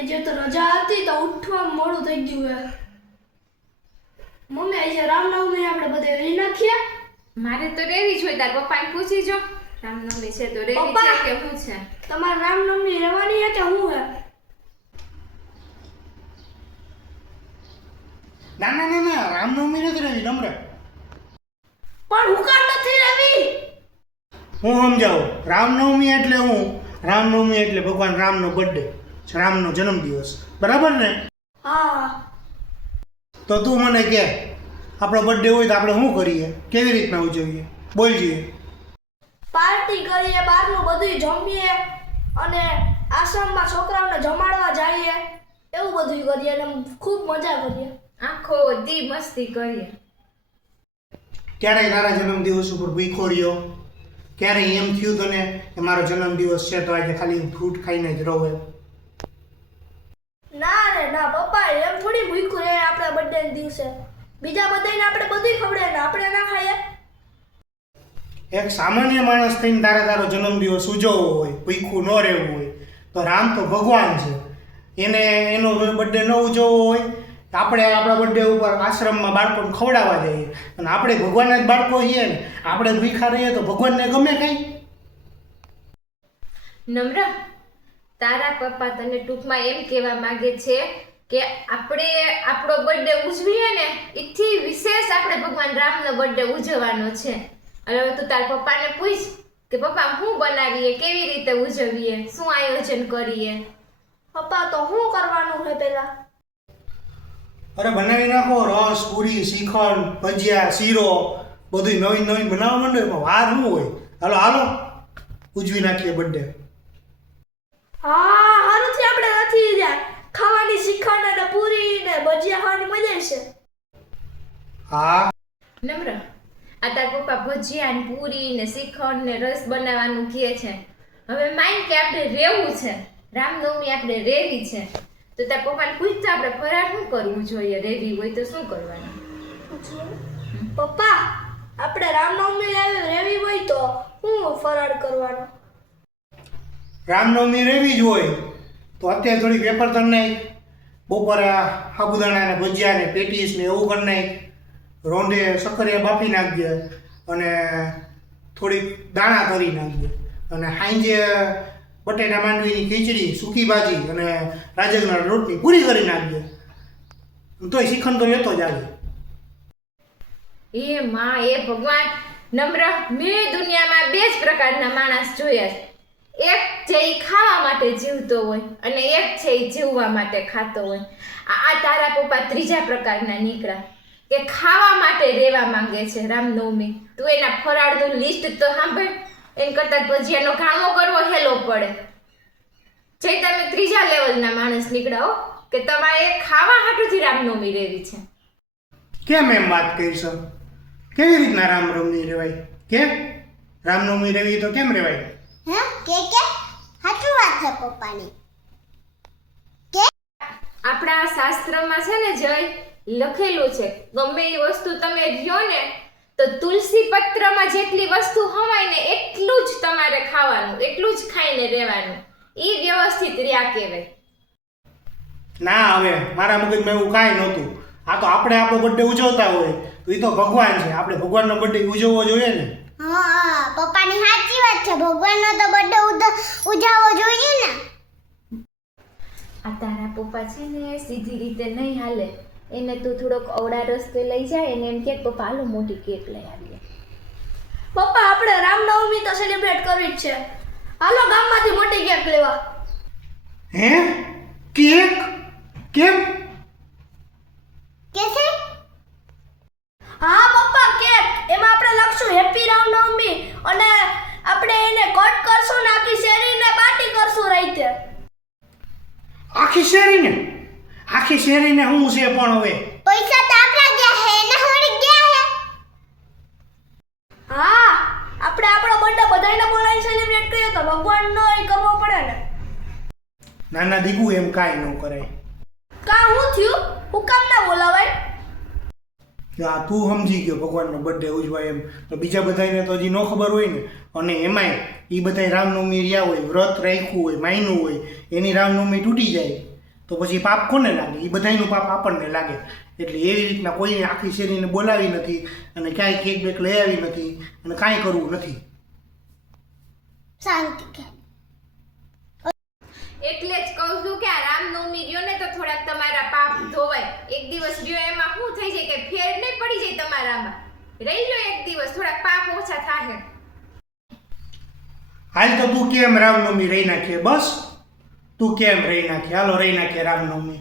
આજે તો રજા હતી તો ઉઠવામાં મોડું થઈ ગયું હે. મમ્મી આજે રામનવમી આપણે બધે રહી નાખીએ. મારે તો રેવી જ હોય. તાર પપ્પાને પૂછી જો રામનવમી છે તો રેવી પપ્પા! છે કે શું છે? તમારે રામનવમી રહેવાની હે કે હું હે? ના ના ના ના, રામનવમી નથી રહેવી નમ્ર. પણ હું કામ નથી રવી. હું સમજાવું, રામનવમી એટલે હું, રામનવમી એટલે ભગવાન રામનો બર્થડે, રામનો જન્મદિવસ, બરાબર ને? હા. તો તું મને કહે, આપણો બર્થડે હોય તો આપણે શું કરીએ, કેવી રીતના ઉજવીએ, બોલજીએ. પાર્ટી કરીએ, બહારનું બધું જમીએ અને આશ્રમમાં છોકરાઓને જમાડવા જઈએ, એવું બધું કરીએ અને ખૂબ મજા કરીએ. આખો દી મસ્તી કરીએ. ક્યારેય તારા જન્મદિવસ ઉપર ભૂખો રહ્યો? ક્યારેય એમ થયું તને કે મારો જન્મદિવસ છે તો આજે ખાલી ફ્રૂટ ખાઈને જ રહું એમ? ના રે ના પપ્પા, એમ થોડી ભૂખ્યું રહે આપણા બર્થડે દિવસે. બીજા બધાને આપણે બધું ખવડાવે ને આપણે ના ખાઈએ. એક સામાન્ય માણસ થઈને તારો જન્મદિવસ ઉજવવો હોય, ભૂખ્યું ન રહેવું હોય, તો રામ તો ભગવાન છે, એને એનો બર્થડે ન ઉજવવો હોય. આપણે આપણા બર્થડે ઉપર આશ્રમમાં બાળકોને ખવડાવવા જઈએ અને આપણે ભગવાનના જ બાળકો છીએ ને, આપણે ભૂખ્યા રહીએ તો ભગવાનને ગમે કંઈ? નમ્ર, તારા પપ્પા તને ટૂંકમાં એમ કહેવા માંગે છે કે આપણે આપણો બર્થડે ઉજવીએ ને એથી વિશેષ આપણે ભગવાન રામનો બર્થડે ઉજવવાનો છે. હવે તું તારા પપ્પાને પૂછ કે પપ્પા શું બનાવીએ, કેવી રીતે ઉજવીએ, શું આયોજન કરીએ. પપ્પા તો શું કરવાનું છે પેલા? અરે બનાવી નાખો, રસ, પૂરી, શ્રીખંડ, ભજીયા, શીરો, બધું નવીન નવીન બનાવવા માંડો. એમાં વાર શું હોય? હાલો હાલો ઉજવી નાખીએ બર્થડે. હા, હારું થી આપણે નથી રહ્યા. ખાવાની શ્રીખંડ અને પૂરી ને ભજીયા ખાવાની મજા આવશે. હા નમ્ર, આ તાર પપ્પા ભજીયા ને પૂરી ને શ્રીખંડ ને રસ બનાવવાનું કહે છે. હવે માન કે આપણે રહેવું છે, રામનવમી આપણે રેવી છે, તો તાર પપ્પાને પૂછતા આપણે ફરાળ શું કરવું જોઈએ? રેવી હોય તો શું કરવાનું? પપ્પા, આપણે રામનવમી રેવી હોય તો હું ફરાળ કરવાનો? રામનવમી રહેવી જ હોય તો અત્યારે થોડીક વેપાર કરી નાખ. બપોરે સાબુદાણા ને ભજીયા ને પેટીસ ને એવું કરી નાખ. રોંઢે સક્કરિયા બાફી નાખજે અને થોડીક દાણા કરી નાખજે. અને સાંજે બટેટા માંડવીની ખીચડી, સૂકી ભાજી અને રાજગરના રોટલી પૂરી કરી નાખજે. તોય શ્રીખંડ તો લેતો જ આવે. એ માં, એ ભગવાન! નમ્ર, મેં દુનિયામાં બે જ પ્રકારના માણસ જોયા છે. એક છે એ ખાવા માટે જીવતો હોય અને એક છે એ જીવવા માટે ખાતો હોય. આ તારા પપ્પા ત્રીજા પ્રકારના નીકળ્યા કે ખાવા માટે રહેવા માંગે છે રામનવમી. તું એના ફરાળનું લિસ્ટ તો સાંભળ. એન કરતાં ભજીયાનો ઘાણો કરવો હેલો પડે. જે તમે ત્રીજા લેવલના માણસ નીકળાઓ કે તમારે ખાવા હાટુથી રામનવમી રહેવી છે. કેમ એમ વાત કરી છે? કેવી રીતના રામનવમી રહેવાય? કેમ રામનવમી રહેવી તો કેમ રહેવાય? હે કે હાચું વાત છે પપ્પાની. આપણા શાસ્ત્રમાં છે ને જય લખેલું છે, ગમે એ વસ્તુ તમે લ્યો ને તો તુલસી પત્રમાં જેટલી વસ્તુ હોય ને એટલું જ તમારે ખાવાનું, એટલું જ ખાઈને રહેવાનું. એ વ્યવસ્થિત રહ્યા કહેવાય. ના, હવે મારા મગજમાં એવું કાંઈ નહોતું. આ તો આપણે આપણો બર્થડે ઉજવતા હોય તો એ તો ભગવાન છે, આપણે ભગવાનનો બર્થડે ઉજવવો જોઈએ ને. હા, પપ્પાની સાચી વાત છે. ભગવાનનો તો બર્થડે ઉજવવો જોઈએ ને. આ તારા પપ્પા છે ને સીધી રીતે નહીં હાલે. એને તું થોડોક અવળા રસ્તે લઈ જાય એને એમ કે પપ્પા હાલો મોટી કેક લઈ આવીએ. પપ્પા, આપણે રામનવમી તો સેલિબ્રેટ કરવી જ છે. હાલો ગામમાંથી મોટી કેક લેવા. હે? કેક? કેમ? કે છે? હા પપ્પા, કેક. એમાં આપણે લખશું હેપી રામનવમી અને આપણે એને કટ કરશું ને આખી શેરીને પાર્ટી કરશું રાઈતે. આખી શેરીને? આખી શેરીને શું છે પણ હવે? પૈસા તો આપણા ગયા હે ને હોડી ગયા હે. હા, આપણે આપણો બર્થડે બધાને બોલાવીને સેલિબ્રેટ કરીએ તો ભગવાનનો એ કરવો પડે ને. નાના દીકુ એમ કાંઈ ન કરાય. કા હું થયું? હું કામ ના બોલાવાય? આ તું સમજી ગયો ભગવાનનો બર્થડે ઉજવાય એમ, તો બીજા બધાને તો હજી ન ખબર હોય ને. અને એમાંય એ બધા રામનવમી રહ્યા હોય, વ્રત રાખ્યું હોય, માયનું હોય, એની રામનવમી તૂટી જાય તો પછી પાપ કોને લાગે? એ બધાયનું પાપ આપણને લાગે. એટલે એવી રીતના કોઈને આખી શેરીને બોલાવી નથી અને ક્યાંય કેક બેક લઈ આવી નથી અને કાંઈ કરવું નથી. શાંતિ કે એટલે જ કહું છું કે આ રામનવમી રહ્યો ને તો થોડાક તમારા પાપ ધોવાય. એક દિવસ રહ્યો એમાં શું થઈ જાય કે ફેર નહીં પડી જાય તમારામાં. રહી લો એક દિવસ, થોડાક પાપ ઓછા થાય. હાલ તો તું કેમ રામનવમી રહી નાખીએ? બસ તું કેમ રહી નાખીએ? હાલો રહી નાખીએ રામનવમી.